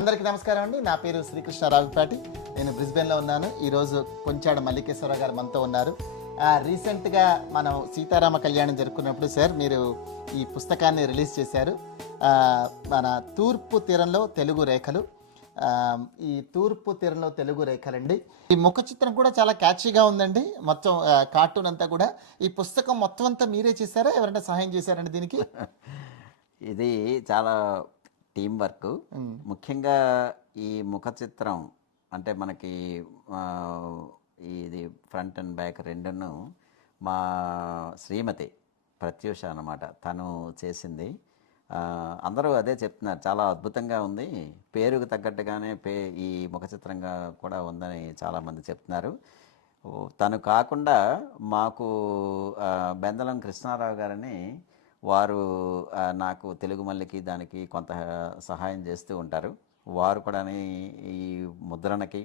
అందరికీ నమస్కారం అండి. నా పేరు శ్రీకృష్ణరావుపాటి. నేను బ్రిస్బెన్లో ఉన్నాను. ఈరోజు కొంచాడ మల్లికేశ్వరరావు గారు మనతో ఉన్నారు. రీసెంట్గా మనం సీతారామ కళ్యాణం జరుపుకున్నప్పుడు సార్ మీరు ఈ పుస్తకాన్ని రిలీజ్ చేశారు. మన తూర్పు తీరంలో తెలుగు రేఖలు. ఈ తూర్పు తీరంలో తెలుగు రేఖలండి. ఈ ముఖ చిత్రం కూడా చాలా క్యాచీగా ఉందండి. మొత్తం కార్టూన్ అంతా కూడా. ఈ పుస్తకం మొత్తం అంతా మీరే చేశారా, ఎవరైనా సహాయం చేశారండి దీనికి? ఇది చాలా టీం వర్క్. ముఖ్యంగా ఈ ముఖ చిత్రం అంటే మనకి ఇది ఫ్రంట్ అండ్ బ్యాక్ రెండును మా శ్రీమతి ప్రత్యూష అన్నమాట, తను చేసింది. అందరూ అదే చెప్తున్నారు, చాలా అద్భుతంగా ఉంది, పేరుకు తగ్గట్టుగానే ఈ ముఖ చిత్రంగా కూడా ఉందని చాలామంది చెప్తున్నారు. తను కాకుండా మాకు బెందలం కృష్ణారావు గారని వారు నాకు తెలుగు మల్లికి దానికి కొంత సహాయం చేస్తూ ఉంటారు. వారు కూడా ఈ ముద్రణకి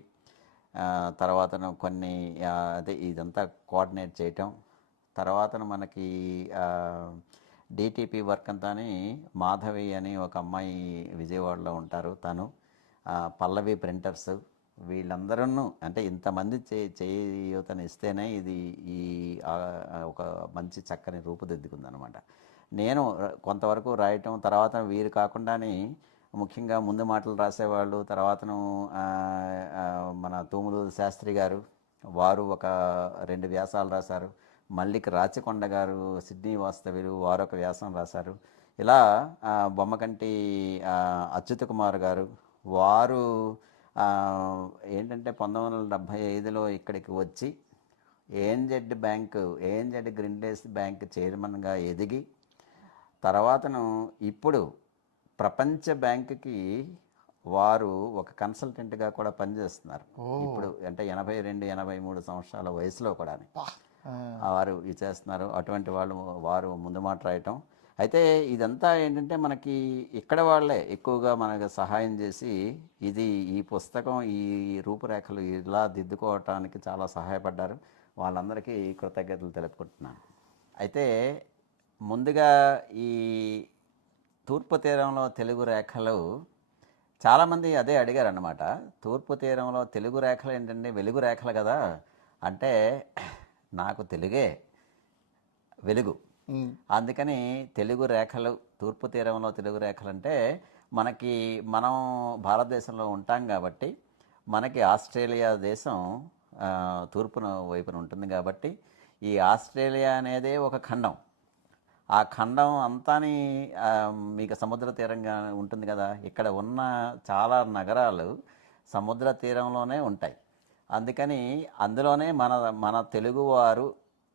తర్వాత కొన్ని అదే ఇదంతా కోఆర్డినేట్ చేయటం, తర్వాత మనకి డిటిపి వర్క్ అంతా మాధవి అని ఒక అమ్మాయి విజయవాడలో ఉంటారు, తను పల్లవి ప్రింటర్స్, వీళ్ళందరూ అంటే ఇంతమంది చేయూతను ఇస్తేనే ఇది ఈ ఒక మంచి చక్కని రూపుదిద్దుకుందనమాట. నేను కొంతవరకు రాయటం, తర్వాత వీరు కాకుండానే ముఖ్యంగా ముందు మాటలు రాసేవాళ్ళు, తర్వాతను మన తూములు శాస్త్రి గారు, వారు ఒక 2 వ్యాసాలు రాశారు. మల్లిక రాచకొండ గారు, సిడ్నీ వాస్తవ్యులు, వారు ఒక వ్యాసం రాశారు. ఇలా బొమ్మకంటి అచ్యుత కుమార్ గారు, వారు ఏంటంటే 1975లో ఇక్కడికి వచ్చి ఏఎన్జెడ్ గ్రీన్లేస్ బ్యాంక్ చైర్మన్గా ఎదిగి, తర్వాతను ఇప్పుడు ప్రపంచ బ్యాంకుకి వారు ఒక కన్సల్టెంట్గా కూడా పనిచేస్తున్నారు. ఇప్పుడు అంటే 82-83 సంవత్సరాల వయసులో కూడా వారు ఇది చేస్తున్నారు. అటువంటి వారు ముందు మాట రాయటం. అయితే ఇదంతా ఏంటంటే మనకి ఇక్కడ వాళ్ళే ఎక్కువగా మనకు సహాయం చేసి ఈ పుస్తకం ఈ రూపురేఖలు ఇలా దిద్దుకోవటానికి చాలా సహాయపడ్డారు. వాళ్ళందరికీ కృతజ్ఞతలు తెలుపుకుంటున్నాను. అయితే ముందుగా ఈ తూర్పు తీరంలో తెలుగు రేఖలు చాలామంది అదే అడిగారు అన్నమాట. తూర్పు తీరంలో తెలుగు రేఖలు ఏంటంటే వెలుగు రేఖలు కదా అంటే, నాకు తెలుగే వెలుగు, అందుకని తెలుగు రేఖలు, తూర్పు తీరంలో తెలుగు రేఖలు అంటే మనం భారతదేశంలో ఉంటాం కాబట్టి మనకి ఆస్ట్రేలియా దేశం తూర్పున వైపున ఉంటుంది కాబట్టి ఈ ఆస్ట్రేలియా అనేదే ఒక ఖండం. ఆ ఖండం అంతా మీకు సముద్ర తీరంగా ఉంటుంది కదా. ఇక్కడ ఉన్న చాలా నగరాలు సముద్ర తీరంలోనే ఉంటాయి. అందుకని అందులోనే మన తెలుగు వారు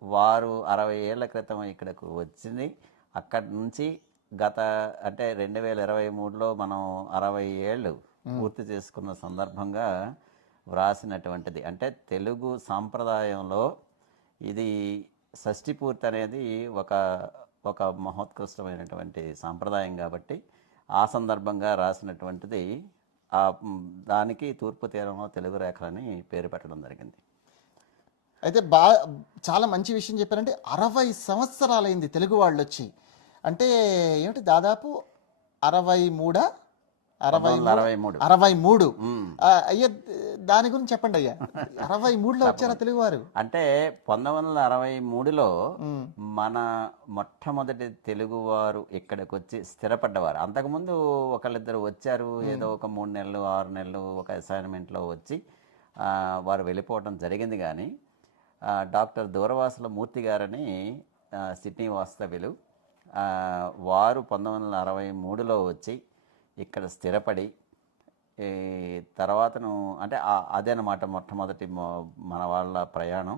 60 ఏళ్ల క్రితం ఇక్కడకు వచ్చింది. అక్కడి నుంచి అంటే 2023లో మనం 60 ఏళ్ళు పూర్తి చేసుకున్న సందర్భంగా వ్రాసినటువంటిది. అంటే తెలుగు సాంప్రదాయంలో ఇది షష్ఠి పూర్తి అనేది ఒక మహోత్కృష్టమైనటువంటి సాంప్రదాయం కాబట్టి ఆ సందర్భంగా రాసినటువంటిది. దానికి తూర్పు తీరంలో తెలుగు రేఖలని పేరు పెట్టడం జరిగింది. అయితే చాలా మంచి విషయం చెప్పారంటే 60 సంవత్సరాలైంది తెలుగు వాళ్ళు వచ్చి. అంటే ఏమిటి, దాదాపు 63 అయ్యా, దాని గురించి చెప్పండి అయ్యా. 63లో వచ్చారా తెలుగువారు? అంటే 1963లో మన మొట్టమొదటి తెలుగువారు ఇక్కడికి వచ్చి స్థిరపడ్డవారు. అంతకుముందు ఒకళ్ళిద్దరు వచ్చారు, ఏదో ఒక 3 నెలలు 6 నెలలు ఒక అసైన్మెంట్లో వచ్చి వారు వెళ్ళిపోవడం జరిగింది. కానీ డాక్టర్ దూరవాసుల మూర్తి గారని సిడ్నీ వాస్తవ్యులు, వారు 1963లో వచ్చి ఇక్కడ స్థిరపడి తర్వాతను అంటే అదేనమాట మొట్టమొదటి మన వాళ్ళ ప్రయాణం.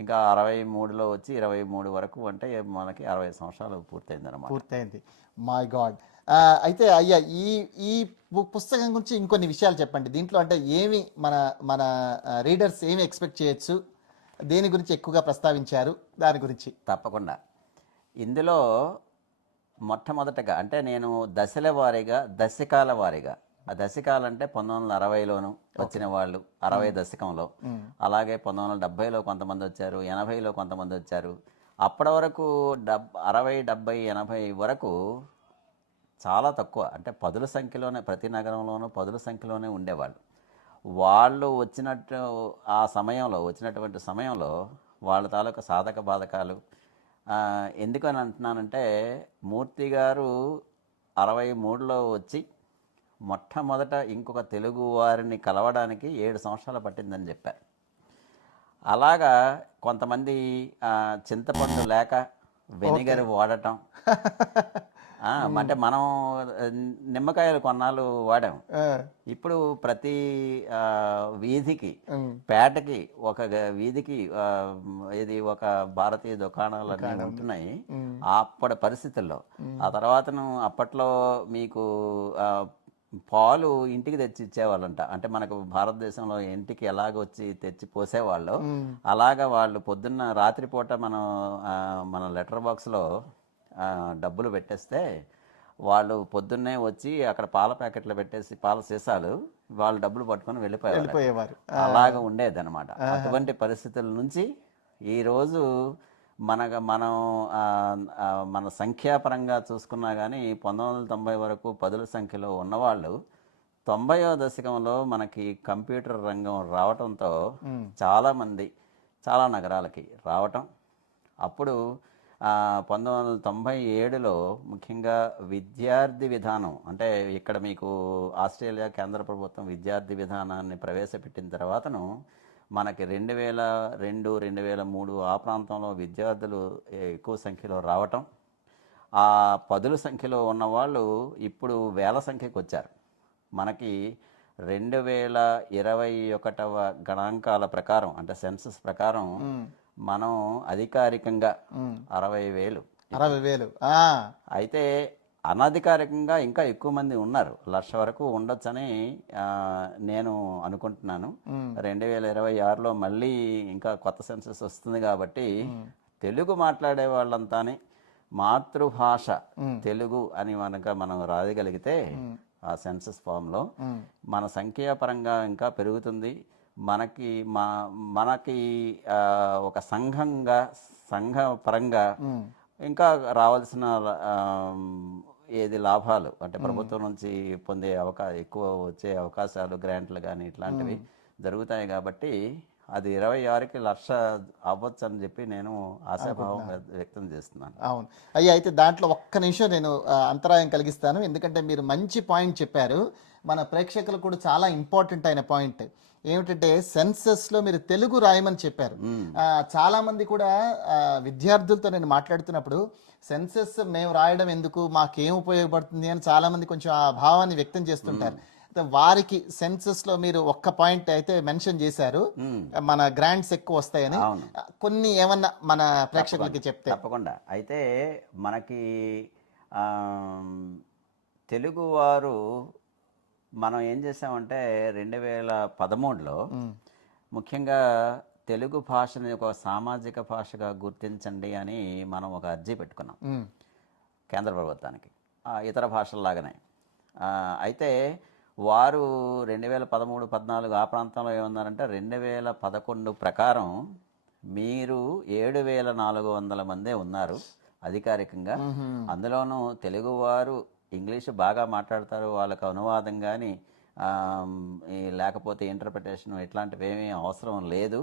ఇంకా 63లో వచ్చి 23 వరకు అంటే మనకి 60 సంవత్సరాలు పూర్తయింది. My God. అయితే అయ్యా, ఈ పుస్తకం గురించి ఇంకొన్ని విషయాలు చెప్పండి. దీంట్లో అంటే ఏమి మన రీడర్స్ ఏమి ఎక్స్పెక్ట్ చేయొచ్చు, దేని గురించి ఎక్కువగా ప్రస్తావించారు, దాని గురించి. తప్పకుండా. ఇందులో మొట్టమొదటగా అంటే నేను దశకాల వారీగా ఆ దశకాలు అంటే 1960లోను వచ్చిన వాళ్ళు 60 దశకంలో, అలాగే 1970లో కొంతమంది వచ్చారు, 80లో కొంతమంది వచ్చారు. అప్పటి వరకు 60, 70, 80 వరకు చాలా తక్కువ, అంటే పదుల సంఖ్యలోనే, ప్రతి నగరంలోనూ పదుల సంఖ్యలోనే ఉండేవాళ్ళు. వాళ్ళు వచ్చినటువంటి సమయంలో వాళ్ళ తాలూకా సాధక బాధకాలు, ఎందుకని అంటున్నానంటే మూర్తి గారు 63లో వచ్చి మొట్టమొదట ఇంకొక తెలుగు వారిని కలవడానికి 7 సంవత్సరాలు పట్టిందని చెప్పారు. అలాగా కొంతమంది చింతపండు లేక వెనిగర్ వాడటం, అంటే మనం నిమ్మకాయలు కొన్నాళ్ళు వాడాం. ఇప్పుడు ప్రతి వీధికి, పేటకి, ఒక వీధికి ఇది ఒక భారతీయ దుకాణాలు అన్నీ ఉంటున్నాయి అప్పటి పరిస్థితుల్లో. ఆ తర్వాతను అప్పట్లో మీకు పాలు ఇంటికి తెచ్చి ఇచ్చేవాళ్ళంట. అంటే మనకు భారతదేశంలో ఇంటికి ఎలాగ వచ్చి తెచ్చి పోసేవాళ్ళు, అలాగా వాళ్ళు పొద్దున్న రాత్రిపూట మన లెటర్ బాక్స్లో డబ్బులు పెట్టేస్తే వాళ్ళు పొద్దున్నే వచ్చి అక్కడ పాల ప్యాకెట్లు పెట్టేసి, పాల సీసాలు, వాళ్ళు డబ్బులు పట్టుకొని వెళ్ళిపోయేవారు. అలాగ ఉండేదన్నమాట. అటువంటి పరిస్థితుల నుంచి ఈరోజు మన సంఖ్యాపరంగా చూసుకున్నా కానీ 1990 వరకు పదుల సంఖ్యలో ఉన్నవాళ్ళు 90వ దశకంలో మనకి కంప్యూటర్ రంగం రావటంతో చాలామంది చాలా నగరాలకి రావటం. అప్పుడు 1997లో ముఖ్యంగా విద్యార్థి విధానం, అంటే ఇక్కడ మీకు ఆస్ట్రేలియా కేంద్ర ప్రభుత్వం విద్యార్థి విధానాన్ని ప్రవేశపెట్టిన తర్వాతను మనకి 2002, 2003 ఆ ప్రాంతంలో విద్యార్థులు ఎక్కువ సంఖ్యలో రావటం. ఆ పదుల సంఖ్యలో ఉన్నవాళ్ళు ఇప్పుడు వేల సంఖ్యకు వచ్చారు. మనకి 2021వ గణాంకాల ప్రకారం, అంటే సెన్సస్ ప్రకారం మనం అధికారికంగా 60,000. అయితే అనధికారికంగా ఇంకా ఎక్కువ మంది ఉన్నారు, 1,00,000 వరకు ఉండొచ్చని నేను అనుకుంటున్నాను. 2026లో మళ్ళీ ఇంకా కొత్త సెన్సస్ వస్తుంది కాబట్టి తెలుగు మాట్లాడే వాళ్ళంతానే మాతృభాష తెలుగు అని మనం రాయగలిగితే ఆ సెన్సస్ ఫామ్లో మన సంఖ్యాపరంగా ఇంకా పెరుగుతుంది. మనకి ఒక సంఘపరంగా ఇంకా రావాల్సిన లాభాలు, అంటే ప్రభుత్వం నుంచి పొందే ఎక్కువ వచ్చే అవకాశాలు, గ్రాంట్లు కానీ ఇట్లాంటివి జరుగుతాయి. కాబట్టి అది 26కి 1,00,000 అవ్వచ్చు అని చెప్పి నేను ఆశాభావం వ్యక్తం చేస్తున్నాను. అవును అయ్యా, అయితే దాంట్లో ఒక్క నిమిషం నేను అంతరాయం కలిగిస్తాను. ఎందుకంటే మీరు మంచి పాయింట్ చెప్పారు, మన ప్రేక్షకులు కూడా చాలా ఇంపార్టెంట్ అయిన పాయింట్. ఏమిటంటే సెన్సస్లో మీరు తెలుగు రాయమని చెప్పారు. చాలా మంది కూడా విద్యార్థులతో నేను మాట్లాడుతున్నప్పుడు సెన్సస్ మేము రాయడం ఎందుకు, మాకేం ఉపయోగపడుతుంది అని చాలా మంది కొంచెం ఆ భావాన్ని వ్యక్తం చేస్తుంటారు. వారికి సెన్సస్ లో మీరు ఒక్క పాయింట్ అయితే మెన్షన్ చేశారు, మన గ్రాంట్స్ ఎక్కువ వస్తాయని. కొన్ని ఏమన్నా మన ప్రేక్షకులకి చెప్తే. తప్పకుండా. అయితే మనకి తెలుగువారు మనం ఏం చేసామంటే 2013లో ముఖ్యంగా తెలుగు భాషని ఒక సామాజిక భాషగా గుర్తించండి అని మనం ఒక అర్జీ పెట్టుకున్నాం కేంద్ర ప్రభుత్వానికి, ఇతర భాషల్లాగానే. అయితే వారు 2013-14 ఆ ప్రాంతంలో ఏమన్నారంటే 2011 ప్రకారం మీరు 7,400 మందే ఉన్నారు అధికారికంగా. అందులోనూ తెలుగువారు ఇంగ్లీషు బాగా మాట్లాడతారు, వాళ్ళకు అనువాదం కానీ లేకపోతే ఇంటర్ప్రిటేషన్ ఇట్లాంటివి ఏమీ అవసరం లేదు,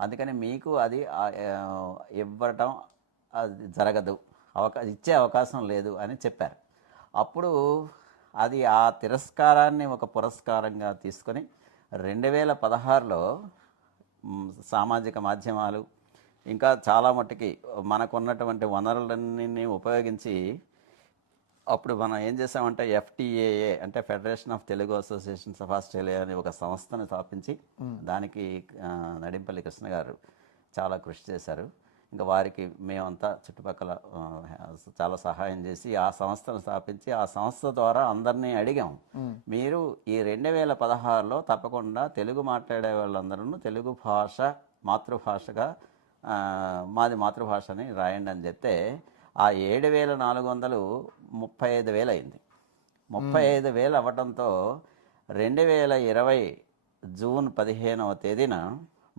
అందుకని మీకు అది ఇవ్వటం అది జరగదు, ఇచ్చే అవకాశం లేదు అని చెప్పారు. అప్పుడు అది ఆ తిరస్కారాన్ని ఒక పురస్కారంగా తీసుకొని 2016లో సామాజిక మాధ్యమాలు ఇంకా చాలా మట్టుకి మనకున్నటువంటి వనరులన్నీ ఉపయోగించి అప్పుడు మనం ఏం చేసామంటే FTAA అంటే federation of Telugu associations of Australia అని ఒక సంస్థను స్థాపించి దానికి నడింపల్లి కృష్ణ గారు చాలా కృషి చేశారు. ఇంకా వారికి మేమంతా చుట్టుపక్కల చాలా సహాయం చేసి ఆ సంస్థను స్థాపించి ఆ సంస్థ ద్వారా అందరినీ అడిగాం, మీరు ఈ 2016లో తప్పకుండా తెలుగు మాట్లాడే వాళ్ళందరూ తెలుగు భాష మాతృభాషగా మాది మాతృభాషని రాయండి అని చెప్తే ఆ 7,400 35,000 అయింది. 35,000 అవ్వడంతో 2020 జూన్ 15వ తేదీన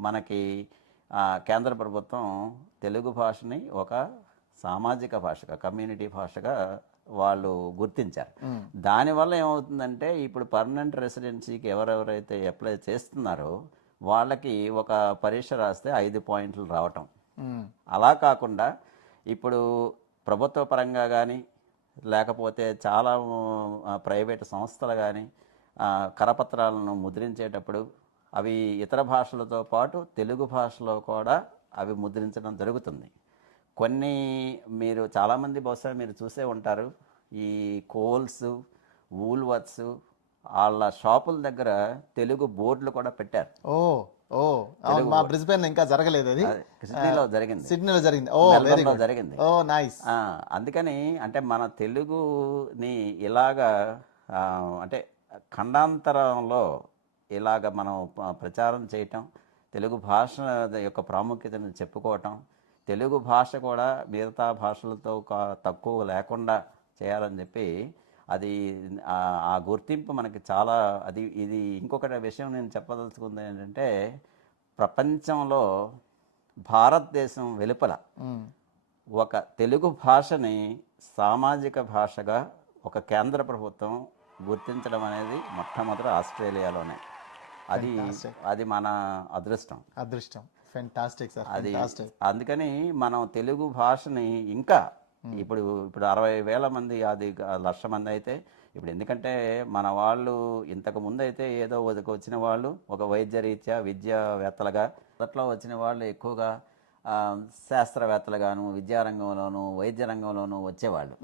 మనకి కేంద్ర ప్రభుత్వం తెలుగు భాషని ఒక సామాజిక భాషగా, కమ్యూనిటీ భాషగా వాళ్ళు గుర్తించారు. దానివల్ల ఏమవుతుందంటే ఇప్పుడు పర్మనెంట్ రెసిడెన్సీకి ఎవరెవరైతే అప్లై చేస్తున్నారో వాళ్ళకి ఒక పరీక్ష రాస్తే 5 పాయింట్లు రావటం. అలా కాకుండా ఇప్పుడు ప్రభుత్వ పరంగా కానీ లేకపోతే చాలా ప్రైవేట్ సంస్థలు కానీ కరపత్రాలను ముద్రించేటప్పుడు అవి ఇతర భాషలతో పాటు తెలుగు భాషలో కూడా అవి ముద్రించడం జరుగుతుంది. కొన్ని మీరు చాలామంది బహుశా మీరు చూసే ఉంటారు, ఈ కోల్స్, వూల్వర్త్స్ వాళ్ళ షాపుల దగ్గర తెలుగు బోర్డులు కూడా పెట్టారు. అవును, మా బ్రిస్బెన్ ఇంకా జరగలేదు అది. సిడ్నీలో జరిగింది, సిడ్నీలో జరిగింది. మెల్బర్న్లో జరిగింది. నైస్. అందుకని అంటే మన తెలుగుని ఇలాగా అంటే ఖండాంతరంలో ఇలాగ మనం ప్రచారం చేయటం, తెలుగు భాష యొక్క ప్రాముఖ్యతను చెప్పుకోవటం, తెలుగు భాష కూడా మిగతా భాషలతో తక్కువ లేకుండా చేయాలని చెప్పి అది ఆ గుర్తింపు మనకి చాలా ఇది ఇంకొకటి విషయం నేను చెప్పదలుచుకుంది ఏంటంటే ప్రపంచంలో భారతదేశం వెలుపల ఒక తెలుగు భాషని సామాజిక భాషగా ఒక కేంద్ర ప్రభుత్వం గుర్తించడం అనేది మొట్టమొదటి ఆస్ట్రేలియాలోనే. అది మన అదృష్టం. Fantastic sir. అది అందుకని మనం తెలుగు భాషని ఇంకా ఇప్పుడు 60,000 మంది, అది 1,00,000 మంది అయితే ఇప్పుడు, ఎందుకంటే మన వాళ్ళు ఇంతకు ముందు అయితే ఏదో వచ్చిన వాళ్ళు ఒక వైద్య రీత్యా విద్యావేత్తలుగా, మొదట్లో వచ్చిన వాళ్ళు ఎక్కువగా శాస్త్రవేత్తలుగాను, విద్యారంగంలోను, వైద్య రంగంలోనూ వచ్చేవాళ్ళు.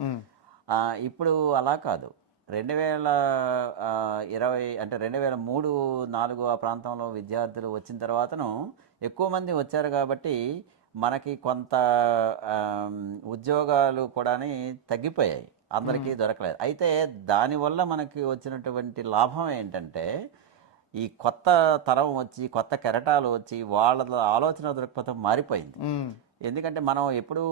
ఇప్పుడు అలా కాదు. 2020 అంటే 2003-4 ఆ ప్రాంతంలో విద్యార్థులు వచ్చిన తర్వాతను ఎక్కువ మంది వచ్చారు కాబట్టి మనకి కొంత ఉద్యోగాలు కూడా తగ్గిపోయాయి, అందరికీ దొరకలేదు. అయితే దానివల్ల మనకి వచ్చినటువంటి లాభం ఏంటంటే ఈ కొత్త తరం వచ్చి, కొత్త కెరటాలు వచ్చి వాళ్ళ ఆలోచన దృక్పథం మారిపోయింది. ఎందుకంటే మనం ఎప్పుడు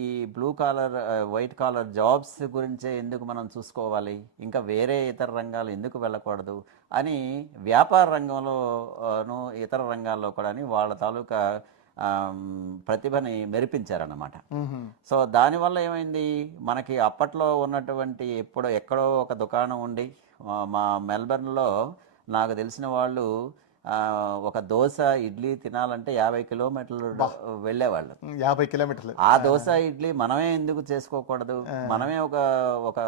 ఈ blue collar, white collar jobs గురించే ఎందుకు మనం చూసుకోవాలి, ఇంకా వేరే ఇతర రంగాలు ఎందుకు వెళ్ళకూడదు అని వ్యాపార రంగంలోనూ ఇతర రంగాల్లో కూడా వాళ్ళ తాలూకా ప్రతిభని మెరిపించారన్నమాట. సో దానివల్ల ఏమైంది, మనకి అప్పట్లో ఉన్నటువంటి ఎక్కడో ఒక దుకాణం ఉండి, మా మెల్బర్న్లో నాకు తెలిసిన వాళ్ళు ఒక దోశ ఇడ్లీ తినాలంటే 50 కిలోమీటర్లు వెళ్ళేవాళ్ళు. 50 కిలోమీటర్లు. ఆ దోశ ఇడ్లీ మనమే ఎందుకు చేసుకోకూడదు, మనమే ఒక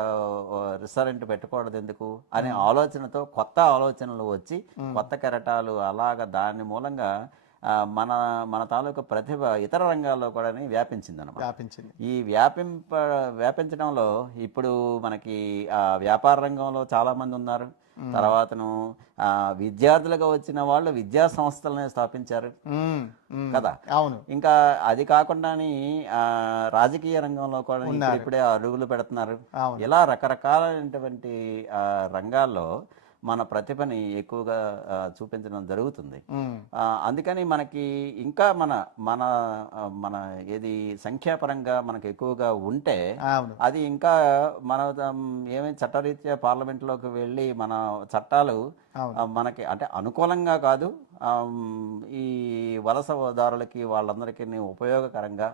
రెస్టారెంట్ పెట్టకూడదు ఎందుకు అనే ఆలోచనతో కొత్త ఆలోచనలు వచ్చి కొత్త కెరటాలు అలాగా దాని మూలంగా మన తాలూకా ప్రతిభ ఇతర రంగాల్లో కూడా వ్యాపించింది. ఈ వ్యాపించడంలో ఇప్పుడు మనకి వ్యాపార రంగంలో చాలా మంది ఉన్నారు. తర్వాతను విద్యార్థులుగా వచ్చిన వాళ్ళు విద్యా సంస్థలనే స్థాపించారు కదా. అవును. ఇంకా అది కాకుండాని రాజకీయ రంగంలో కూడా ఇప్పుడే అడుగులు పెడుతున్నారు. ఇలా రకరకాలైనటువంటి రంగాల్లో మన ప్రతిభని ఎక్కువగా చూపించడం జరుగుతుంది. అందుకని మనకి ఇంకా మన ఏది సంఖ్యాపరంగా మనకి ఎక్కువగా ఉంటే అది ఇంకా మన ఏమైనా చట్టరీత్యా పార్లమెంట్లోకి వెళ్ళి మన చట్టాలు మనకి అంటే అనుకూలంగా కాదు, ఈ వలసదారులకి వాళ్ళందరికీ ఉపయోగకరంగా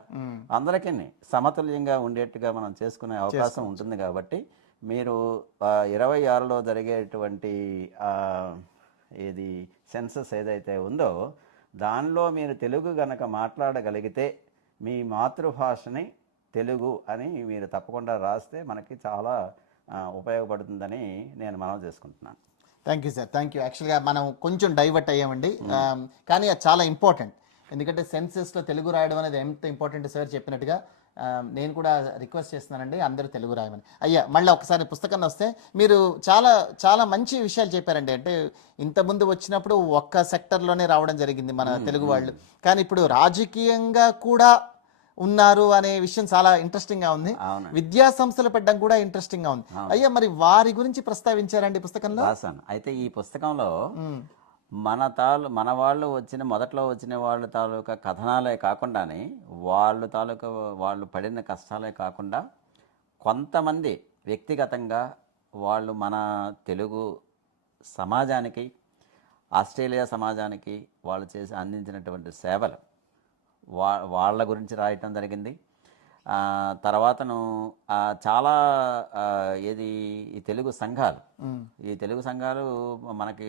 అందరికీ సమతుల్యంగా ఉండేట్టుగా మనం చేసుకునే అవకాశం ఉంటుంది. కాబట్టి మీరు 26లో జరిగేటువంటి ఏది సెన్సస్ ఏదైతే ఉందో దానిలో మీరు తెలుగు గనక మాట్లాడగలిగితే మీ మాతృభాషని తెలుగు అని మీరు తప్పకుండా రాస్తే మనకి చాలా ఉపయోగపడుతుందని నేను మనవి చేసుకుంటున్నాను. Thank you sir, thank you. యాక్చువల్గా మనం కొంచెం డైవర్ట్ అయ్యామండి, కానీ అది చాలా ఇంపార్టెంట్. ఎందుకంటే సెన్సెస్లో తెలుగు రాయడం అనేది ఎంత ఇంపార్టెంట్ సార్ చెప్పినట్టుగా నేను కూడా రిక్వెస్ట్ చేస్తున్నానండి అందరూ తెలుగు రాయమని. అయ్యా మళ్ళీ ఒకసారి పుస్తకాన్ని వస్తే మీరు చాలా చాలా మంచి విషయాలు చెప్పారండి. అంటే ఇంతకుముందు వచ్చినప్పుడు ఒక్క సెక్టర్లోనే రావడం జరిగింది మన తెలుగు వాళ్ళు, కానీ ఇప్పుడు రాజకీయంగా కూడా ఉన్నారు అనే విషయం చాలా ఇంట్రెస్టింగ్ గా ఉంది. విద్యా సంస్థలు పెట్టడం కూడా ఇంట్రెస్టింగ్ గా ఉంది. అయ్యా మరి వారి గురించి ప్రస్తావించారండి పుస్తకంలో? అయితే ఈ పుస్తకంలో మన వాళ్ళు మొదట్లో వచ్చిన వాళ్ళ తాలూకా కథనాలే కాకుండానే వాళ్ళు పడిన కష్టాలే కాకుండా కొంతమంది వ్యక్తిగతంగా వాళ్ళు మన తెలుగు సమాజానికి, ఆస్ట్రేలియా సమాజానికి వాళ్ళు అందించినటువంటి సేవలు వాళ్ళ గురించి రాయటం జరిగింది. తర్వాతను చాలా ఏది ఈ తెలుగు సంఘాలు ఈ తెలుగు సంఘాలు మనకి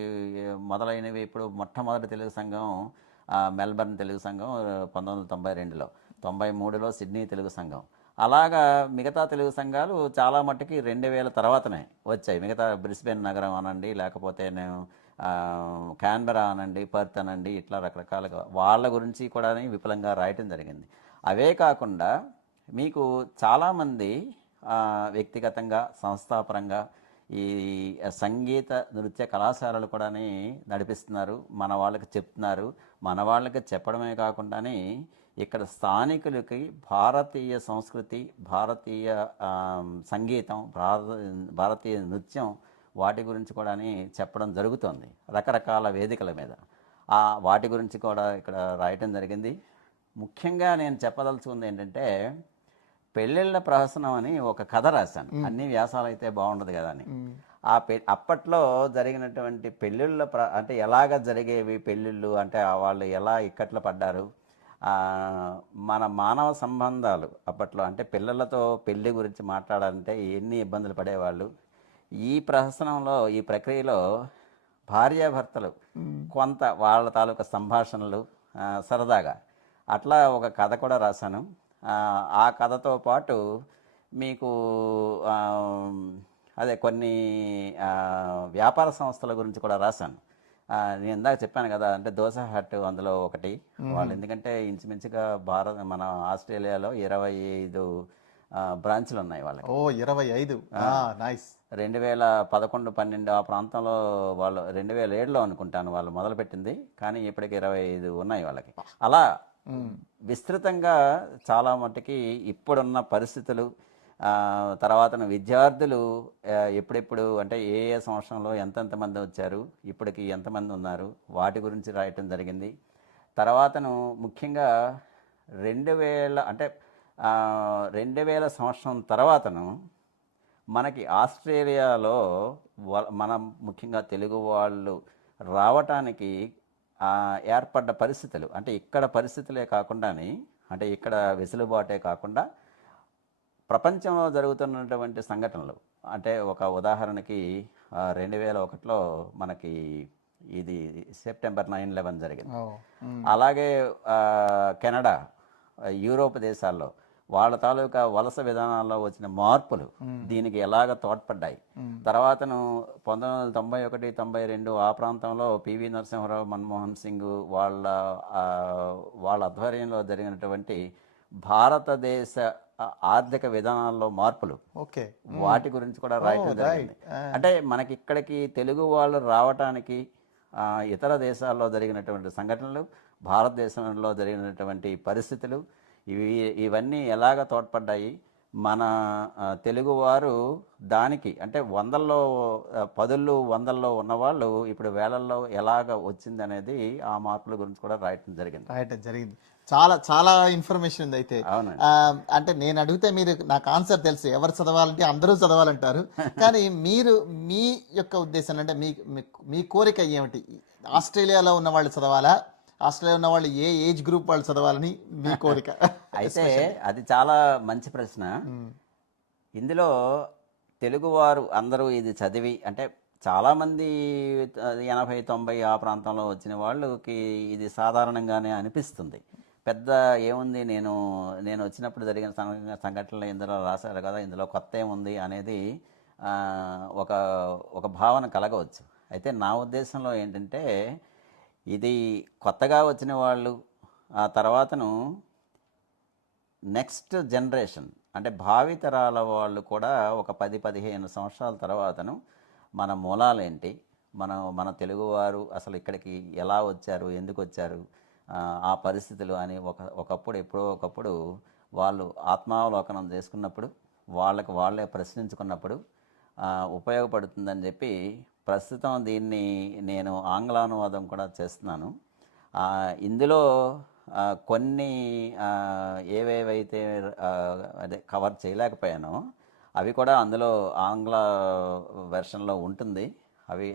మొదలైనవి. ఇప్పుడు మొట్టమొదటి తెలుగు సంఘం మెల్బర్న్ తెలుగు సంఘం 1992లో, 93లో సిడ్నీ తెలుగు సంఘం. అలాగా మిగతా తెలుగు సంఘాలు చాలా మట్టుకి 2000 తర్వాతనే వచ్చాయి. మిగతా బ్రిస్బెన్ నగరం అనండి, లేకపోతే నేను క్యాన్బెరా అనండి, పర్త్ అనండి, ఇట్లా రకరకాలుగా వాళ్ళ గురించి కూడా విపులంగా రాయటం జరిగింది. అవే కాకుండా మీకు చాలామంది వ్యక్తిగతంగా సంస్థాపరంగా ఈ సంగీత నృత్య కళాశాలలు కూడా నడిపిస్తున్నారు, మన వాళ్ళకి చెప్తున్నారు. మన వాళ్ళకి చెప్పడమే కాకుండానే ఇక్కడ స్థానికులకి భారతీయ సంస్కృతి, భారతీయ సంగీతం, భారతీయ నృత్యం వాటి గురించి కూడా చెప్పడం జరుగుతుంది రకరకాల వేదికల మీద. వాటి గురించి కూడా ఇక్కడ రాయటం జరిగింది. ముఖ్యంగా నేను చెప్పదలుచుకుంది ఏంటంటే, పెళ్ళిళ్ళ ప్రహసనం అని ఒక కథ రాశాను. అన్ని వ్యాసాలు అయితే బాగుండదు కదా అని. అప్పట్లో జరిగినటువంటి పెళ్ళిళ్ళ అంటే ఎలాగ జరిగేవి పెళ్ళిళ్ళు, అంటే వాళ్ళు ఎలా ఇక్కట్లు పడ్డారు, మన మానవ సంబంధాలు అప్పట్లో, అంటే పిల్లలతో పెళ్లి గురించి మాట్లాడాలంటే ఎన్ని ఇబ్బందులు పడేవాళ్ళు. ఈ ప్రహసనంలో, ఈ ప్రక్రియలో భార్యాభర్తలు కొంత వాళ్ళ తాలూకా సంభాషణలు సరదాగా అట్లా ఒక కథ కూడా రాశాను. ఆ కథతో పాటు మీకు అదే కొన్ని వ్యాపార సంస్థల గురించి కూడా రాశాను. నేను ఇందాక చెప్పాను కదా, అంటే దోస హట్ అందులో ఒకటి. వాళ్ళు ఎందుకంటే ఇంచుమించుగా మన ఆస్ట్రేలియాలో 25 బ్రాంచ్లు ఉన్నాయి వాళ్ళకి. 25 నైస్. 2011-12 ఆ ప్రాంతంలో వాళ్ళు 2007లో అనుకుంటాను వాళ్ళు మొదలుపెట్టింది, కానీ ఇప్పటికి 25 ఉన్నాయి వాళ్ళకి. అలా విస్తృతంగా చాలా మట్టుకి ఇప్పుడున్న పరిస్థితులు, తర్వాత విద్యార్థులు ఎప్పుడెప్పుడు అంటే ఏ సంవత్సరంలో ఎంతెంతమంది వచ్చారు, ఇప్పటికి ఎంతమంది ఉన్నారు, వాటి గురించి రాయటం జరిగింది. తర్వాతను ముఖ్యంగా 2000 సంవత్సరం తర్వాతను మనకి ఆస్ట్రేలియాలో మనం ముఖ్యంగా తెలుగు వాళ్ళు రావటానికి ఏర్పడ్డ పరిస్థితులు, అంటే ఇక్కడ పరిస్థితులే కాకుండానే, అంటే ఇక్కడ వెసులుబాటే కాకుండా ప్రపంచంలో జరుగుతున్నటువంటి సంఘటనలు. అంటే ఒక ఉదాహరణకి 2001లో మనకి ఇది సెప్టెంబర్ 9/11 జరిగింది. అలాగే కెనడా, యూరోప్ దేశాల్లో వాళ్ళ తాలూకా వలస విధానాల్లో వచ్చిన మార్పులు దీనికి ఎలాగ తోడ్పడ్డాయి. తర్వాతను 1991-92 ఆ ప్రాంతంలో పివి నరసింహారావు, మన్మోహన్ సింగ్ వాళ్ళ ఆధ్వర్యంలో జరిగినటువంటి భారతదేశ ఆర్థిక విధానాల్లో మార్పులు, వాటి గురించి కూడా రాయటం జరిగింది. అంటే మనకి ఇక్కడికి తెలుగు వాళ్ళు రావటానికి ఇతర దేశాల్లో జరిగినటువంటి సంఘటనలు, భారతదేశంలో జరిగినటువంటి పరిస్థితులు, ఇవన్నీ ఎలాగ తోడ్పడ్డాయి, మన తెలుగువారు దానికి అంటే 100ల్లో 10ల్లో 100ల్లో ఉన్నవాళ్ళు ఇప్పుడు వేలల్లో ఎలాగ వచ్చింది అనేది ఆ మార్పుల గురించి కూడా రాయటం జరిగింది. చాలా చాలా ఇన్ఫర్మేషన్ ఉంది. అయితే అంటే నేను అడిగితే మీరు నాకు ఆన్సర్ తెలుసు, ఎవరు చదవాలంటే అందరూ చదవాలంటారు. కానీ మీరు మీ యొక్క ఉద్దేశం అంటే మీ కోరిక ఏమిటి? ఆస్ట్రేలియాలో ఉన్న వాళ్ళు చదవాలా, ఆస్ట్రేలియా ఉన్న వాళ్ళు ఏ ఏజ్ గ్రూప్ వాళ్ళు చదవాలని మీ కోరిక? అయితే అది చాలా మంచి ప్రశ్న. ఇందులో తెలుగువారు అందరూ ఇది చదివి, అంటే చాలామంది 80-90 ఆ ప్రాంతంలో వచ్చిన వాళ్ళకి ఇది సాధారణంగానే అనిపిస్తుంది. పెద్ద ఏముంది, నేను వచ్చినప్పుడు జరిగిన సంఘటనలు ఇందులో రాశారు కదా, ఇందులో కొత్త ఏముంది అనేది ఒక భావన కలగవచ్చు. అయితే నా ఉద్దేశంలో ఏంటంటే, ఇది కొత్తగా వచ్చిన వాళ్ళు, ఆ తర్వాతను నెక్స్ట్ జనరేషన్ అంటే భావితరాల వాళ్ళు కూడా ఒక 10-15 సంవత్సరాల తర్వాతను మన మూలాలేంటి, మన తెలుగువారు అసలు ఇక్కడికి ఎలా వచ్చారు, ఎందుకు వచ్చారు, ఆ పరిస్థితులు అని ఎప్పుడో ఒకప్పుడు వాళ్ళు ఆత్మావలోకనం చేసుకున్నప్పుడు, వాళ్ళే ప్రశ్నించుకున్నప్పుడు ఉపయోగపడుతుందని చెప్పి ప్రస్తుతం దీన్ని నేను ఆంగ్లానువాదం కూడా చేస్తున్నాను. ఇందులో కొన్ని ఏవేవైతే కవర్ చేయలేకపోయానో అవి కూడా అందులో ఆంగ్ల వెర్షన్లో ఉంటుంది.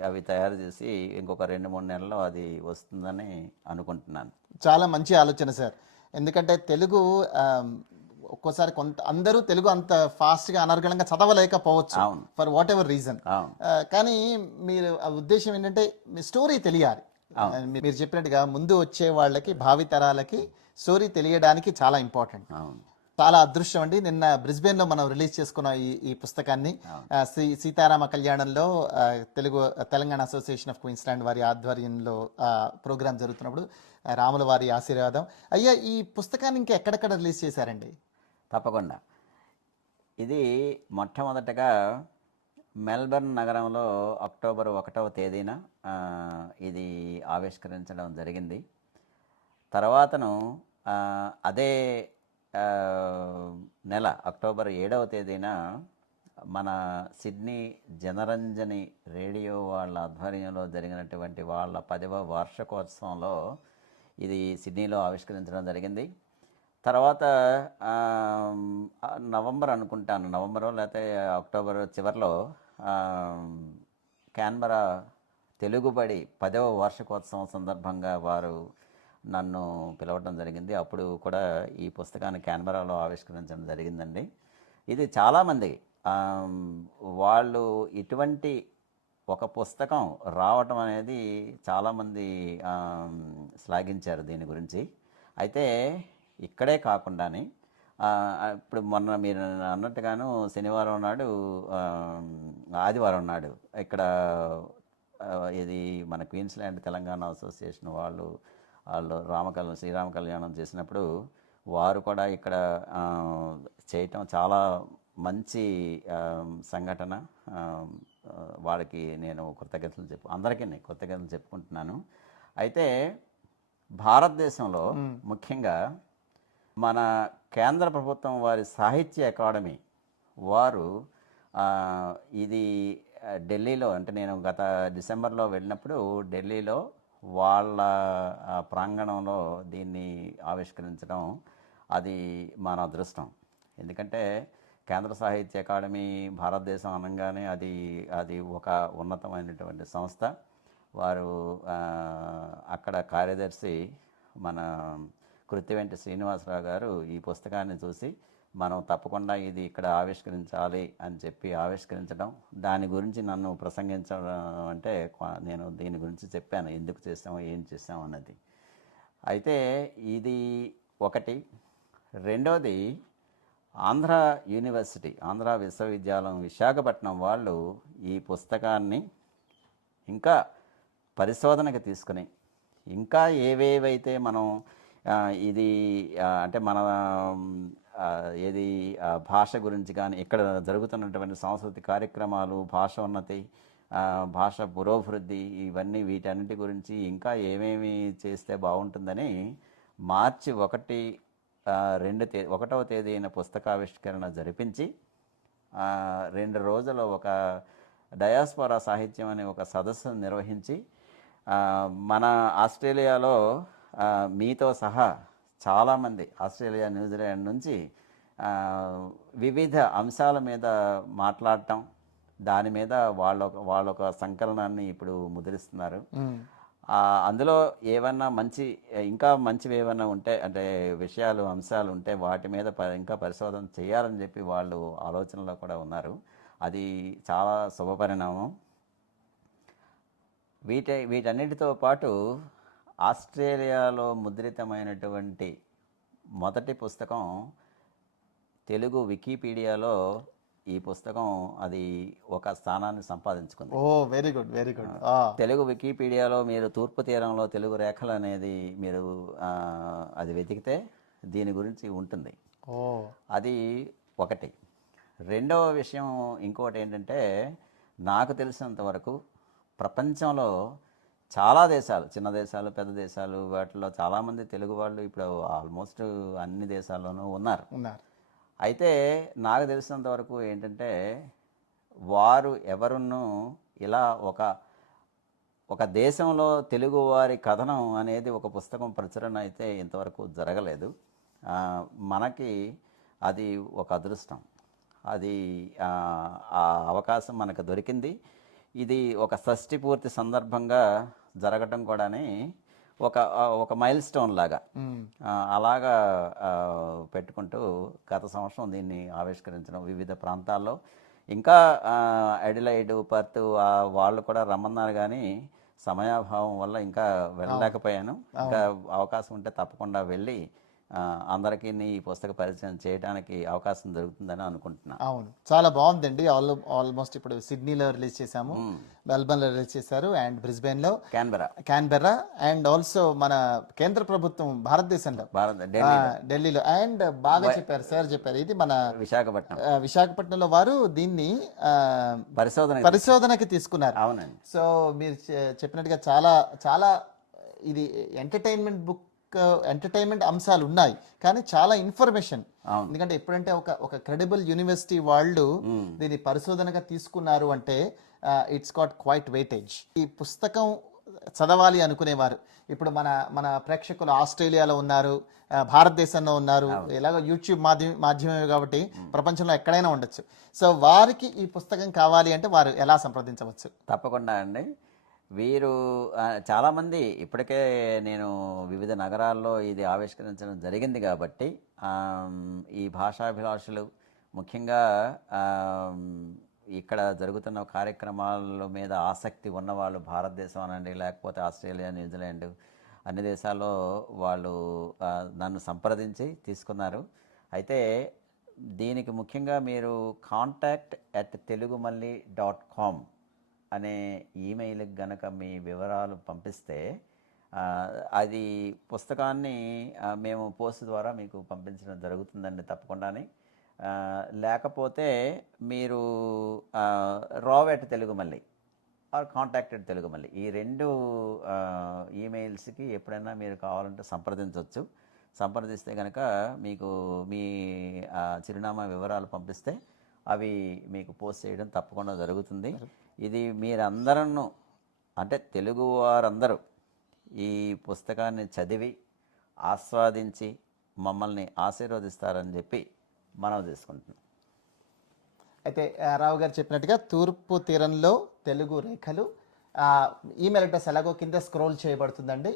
అవి తయారు చేసి ఇంకొక 2-3 నెలల్లో అది వస్తుందని అనుకుంటున్నాను. చాలా మంచి ఆలోచన సార్. ఎందుకంటే తెలుగు ఒక్కోసారి కొంత అందరూ తెలుగు అంత ఫాస్ట్గా అనర్గళంగా చదవలేకపోవచ్చు అవును. For what ever reason. అవును. కానీ మీరు ఆ ఉద్దేశం ఏంటంటే మీ స్టోరీ తెలియాలి. మీరు చెప్పినట్టుగా ముందు వచ్చే వాళ్ళకి భావి తరాలకి స్టోరీ తెలియడానికి చాలా ఇంపార్టెంట్. అవును. చాలా అదృష్టం అండి. నిన్న బ్రిస్బెన్లో మనం రిలీజ్ చేసుకున్న ఈ పుస్తకాన్ని సీతారామ కళ్యాణంలో తెలంగాణ అసోసియేషన్ ఆఫ్ క్వీన్స్లాండ్ వారి ఆధ్వర్యంలో ప్రోగ్రామ్ జరుగుతున్నప్పుడు రాముల వారి ఆశీర్వాదం. అయ్యా, ఈ పుస్తకాన్ని ఇంకా ఎక్కడెక్కడ రిలీజ్ చేశారండి? తప్పకుండా. ఇది మొట్టమొదటగా మెల్బర్న్ నగరంలో అక్టోబర్ 1వ తేదీన ఇది ఆవిష్కరించడం జరిగింది. తర్వాతను అదే నెల అక్టోబర్ 7వ తేదీన మన సిడ్నీ జనరంజని రేడియో వాళ్ళ ఆధ్వర్యంలో జరిగినటువంటి వాళ్ళ 10వ వార్షికోత్సవంలో ఇది సిడ్నీలో ఆవిష్కరించడం జరిగింది. తర్వాత నవంబర్ అనుకుంటాను, నవంబరు లేకపోతే అక్టోబర్ చివరిలో క్యాన్బరా తెలుగుబడి 10వ వార్షికోత్సవం సందర్భంగా వారు నన్ను పిలవడం జరిగింది. అప్పుడు కూడా ఈ పుస్తకాన్ని క్యాన్బరాలో ఆవిష్కరించడం జరిగిందండి. ఇది చాలామంది వాళ్ళు ఇటువంటి ఒక పుస్తకం రావటం అనేది చాలామంది శ్లాఘించారు దీని గురించి. అయితే ఇక్కడే కాకుండానే ఇప్పుడు మొన్న మీరు అన్నట్టుగాను శనివారం నాడు ఆదివారం నాడు ఇక్కడ ఇది మన క్వీన్స్లాండ్ తెలంగాణ అసోసియేషన్ వాళ్ళు శ్రీరామ కళ్యాణం చేసినప్పుడు వారు కూడా ఇక్కడ చేయటం చాలా మంచి సంఘటన. వాళ్ళకి నేను అందరికీ కృతజ్ఞతలు చెప్పుకుంటున్నాను. అయితే భారతదేశంలో ముఖ్యంగా మన కేంద్ర ప్రభుత్వం వారి సాహిత్య అకాడమీ వారు ఇది ఢిల్లీలో, అంటే నేను గత డిసెంబర్లో వెళ్ళినప్పుడు ఢిల్లీలో వాళ్ళ ప్రాంగణంలో దీన్ని ఆవిష్కరించడం అది మన అదృష్టం. ఎందుకంటే కేంద్ర సాహిత్య అకాడమీ భారతదేశం అనగానే అది ఒక ఉన్నతమైనటువంటి సంస్థ. వారు అక్కడ కార్యదర్శి మన కృత్తివెంటి శ్రీనివాసరావు గారు ఈ పుస్తకాన్ని చూసి మనం తప్పకుండా ఇది ఇక్కడ ఆవిష్కరించాలి అని చెప్పి ఆవిష్కరించడం, దాని గురించి నన్ను ప్రసంగించడం, అంటే నేను దీని గురించి చెప్పాను, ఎందుకు చేసాము ఏం చేసాము అన్నది. అయితే ఇది ఒకటి. రెండోది, ఆంధ్ర విశ్వవిద్యాలయం విశాఖపట్నం వాళ్ళు ఈ పుస్తకాన్ని ఇంకా పరిశోధనకు తీసుకుని ఇంకా ఏవేవైతే మనం ఇది అంటే మన ఏది భాష గురించి కానీ ఇక్కడ జరుగుతున్నటువంటి సాంస్కృతిక కార్యక్రమాలు, భాష ఉన్నతి, భాష పురోభివృద్ధి, ఇవన్నీ వీటన్నిటి గురించి ఇంకా ఏమేమి చేస్తే బాగుంటుందని మార్చి 1వ తేదీన పుస్తకావిష్కరణ జరిపించి 2 రోజులు ఒక డయాస్పోరా సాహిత్యం అనే ఒక సదస్సును నిర్వహించి మన ఆస్ట్రేలియాలో మీతో సహా చాలామంది ఆస్ట్రేలియా, న్యూజిలాండ్ నుంచి వివిధ అంశాల మీద మాట్లాడటం, దాని మీద వాళ్ళొక సంకలనాన్ని ఇప్పుడు ముద్రిస్తున్నారు. అందులో ఏమన్నా ఇంకా మంచివి ఏమన్నా ఉంటే, అంటే అంశాలు ఉంటే వాటి మీద ఇంకా పరిశోధన చేయాలని చెప్పి వాళ్ళు ఆలోచనలో కూడా ఉన్నారు. అది చాలా శుభపరిణామం. వీటన్నిటితో పాటు ఆస్ట్రేలియాలో ముద్రితమైనటువంటి మొదటి పుస్తకం తెలుగు వికీపీడియాలో ఈ పుస్తకం అది ఒక స్థానాన్ని సంపాదించుకుంది. Oh, very good, very good. Telugu వికీపీడియాలో మీరు తూర్పు తీరంలో తెలుగు రేఖలు అనేది మీరు అది వెతికితే దీని గురించి ఉంటుంది. అది ఒకటి. రెండవ విషయం ఇంకోటి ఏంటంటే, నాకు తెలిసినంత వరకు ప్రపంచంలో చాలా దేశాలు, చిన్న దేశాలు, పెద్ద దేశాలు, వాటిలో చాలామంది తెలుగు వాళ్ళు ఇప్పుడు ఆల్మోస్ట్ అన్ని దేశాల్లోనూ ఉన్నారు. అయితే నాకు తెలిసినంత వరకు ఏంటంటే, వారు ఎవరున్నూ ఇలా ఒక దేశంలో తెలుగువారి కథనం అనేది ఒక పుస్తకం ప్రచురణ అయితే ఇంతవరకు జరగలేదు. మనకి అది ఒక అదృష్టం. అది ఆ అవకాశం మనకు దొరికింది. ఇది ఒక షష్ఠి పూర్తి సందర్భంగా జరగటం కూడానే ఒక మైల్ స్టోన్ లాగా అలాగా పెట్టుకుంటూ గత సంవత్సరం దీన్ని ఆవిష్కరించడం వివిధ ప్రాంతాల్లో. ఇంకా అడిలైడ్, పర్త్ వాళ్ళు కూడా రమ్మన్నారు కానీ సమయాభావం వల్ల ఇంకా వెళ్ళలేకపోయాను. ఇంకా అవకాశం ఉంటే తప్పకుండా వెళ్ళి అందరికీ ఈ పుస్తక పరిచయం చేయడానికి అవకాశం దొరుకుతుందని అనుకుంటున్నాను. అవును, చాలా బాగుందండి. ఆల్మోస్ట్ ఇప్పుడు సిడ్నీలో రిలీజ్ చేశాము, మెల్బర్న్లో రిలీజ్ చేశారు, అండ్ బ్రిస్బెన్లో, క్యాన్బెర్రా, అండ్ ఆల్సో మన కేంద్ర ప్రభుత్వం భారతదేశంలో ఢిల్లీలో. అండ్ బాగా చెప్పారు సార్, చెప్పారు ఇది మన విశాఖపట్నంలో వారు దీన్ని పరిశోధనకి తీసుకున్నారు. అవునండి. సో మీరు చెప్పినట్టుగా చాలా చాలా ఇది ఎంటర్టైన్మెంట్ అంశాలు ఉన్నాయి, కానీ చాలా ఇన్ఫర్మేషన్. ఎందుకంటే ఎప్పుడంటే ఒక క్రెడిబుల్ యూనివర్సిటీ వాళ్ళు దీన్ని పరిశోధనగా తీసుకున్నారు అంటే ఇట్స్ గాట్ క్వైట్ వెయిటేజ్. ఈ పుస్తకం చదవాలి అనుకునేవారు ఇప్పుడు మన ప్రేక్షకులు ఆస్ట్రేలియాలో ఉన్నారు, భారతదేశంలో ఉన్నారు, ఎలాగో యూట్యూబ్ మాధ్యమమే కాబట్టి ప్రపంచంలో ఎక్కడైనా ఉండొచ్చు. సో వారికి ఈ పుస్తకం కావాలి అంటే వారు ఎలా సంప్రదించవచ్చు? తప్పకుండా అండి. వీరు చాలామంది ఇప్పటికే నేను వివిధ నగరాల్లో ఇది ఆవిష్కరించడం జరిగింది కాబట్టి ఈ భాషాభిలాషులు ముఖ్యంగా ఇక్కడ జరుగుతున్న కార్యక్రమాల మీద ఆసక్తి ఉన్నవాళ్ళు, భారతదేశం అనండి లేకపోతే ఆస్ట్రేలియా, న్యూజిలాండ్ అన్ని దేశాల్లో వాళ్ళు నన్ను సంప్రదించి తీసుకున్నారు. అయితే దీనికి ముఖ్యంగా మీరు contact@telugumalli.com అనే ఈమెయిల్కి గనక మీ వివరాలు పంపిస్తే అది పుస్తకాన్ని మేము పోస్ట్ ద్వారా మీకు పంపించడం జరుగుతుందండి తప్పకుండానే. లేకపోతే మీరు raw@telugumalli ఆర్ contact@telugumalli ఈ రెండు ఈమెయిల్స్కి ఎప్పుడైనా మీరు కావాలంటే సంప్రదించవచ్చు. సంప్రదిస్తే కనుక మీకు మీ చిరునామా వివరాలు పంపిస్తే అవి మీకు పోస్ట్ చేయడం తప్పకుండా జరుగుతుంది. ఇది మీరందరూ అంటే తెలుగు వారందరూ ఈ పుస్తకాన్ని చదివి ఆస్వాదించి మమ్మల్ని ఆశీర్వదిస్తారని చెప్పి మనవి చేసుకుంటున్నాం. అయితే రావు గారు చెప్పినట్టుగా తూర్పు తీరంలో తెలుగు రేఖలు ఈమెయిల్ అడ్రస్ ఎలాగో కింద స్క్రోల్ చేయబడుతుందండి.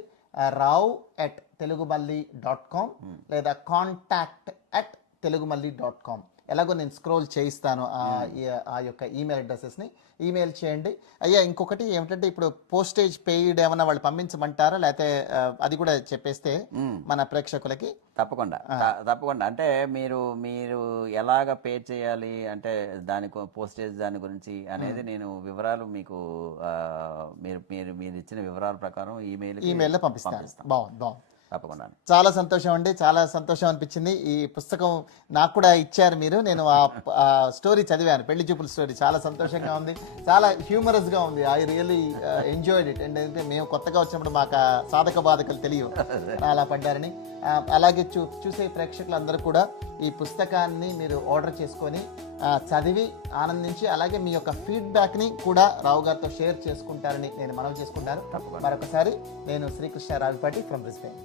rao@telugumalli.com లేదా contact@telugumalli.com ఎలాగో నేను స్క్రోల్ చేయిస్తాను ఆ యొక్క ఈమెయిల్ అడ్రసెస్ని. ఈమెయిల్ చేయండి. అయ్యా ఇంకొకటి ఏమిటంటే ఇప్పుడు పోస్టేజ్ పెయిడ్ ఏమన్నా వాళ్ళు పంపించమంటారా, లేకపోతే అది కూడా చెప్పేస్తే మన ప్రేక్షకులకి? తప్పకుండా అంటే మీరు ఎలాగ పే చేయాలి అంటే పోస్టేజ్ దాని గురించి అనేది నేను వివరాలు మీకు మీరు ఇచ్చిన వివరాల ప్రకారం ఈమెయిల్లో పంపిస్తాను. బాగుంది. తప్పకుండా. చాలా సంతోషం అండి, చాలా సంతోషం అనిపించింది. ఈ పుస్తకం నాకు కూడా ఇచ్చారు మీరు, నేను ఆ స్టోరీ చదివాను, పెళ్లి చూపుల స్టోరీ. చాలా సంతోషంగా ఉంది, చాలా హ్యూమరస్గా ఉంది. I really enjoyed it. ఎందుకంటే మేము కొత్తగా వచ్చినప్పుడు మాకు సాధక బాధకులు తెలియవు, అలా పడ్డారని. అలాగే చూసే ప్రేక్షకులందరూ కూడా ఈ పుస్తకాన్ని మీరు ఆర్డర్ చేసుకొని చదివి ఆనందించి అలాగే మీ యొక్క ఫీడ్బ్యాక్ని కూడా రావు గారితో షేర్ చేసుకుంటారని నేను మనవి చేసుకుంటాను. మరొకసారి నేను శ్రీకృష్ణ రావిపాటి ఫ్రమ్ బ్రిస్బెన్.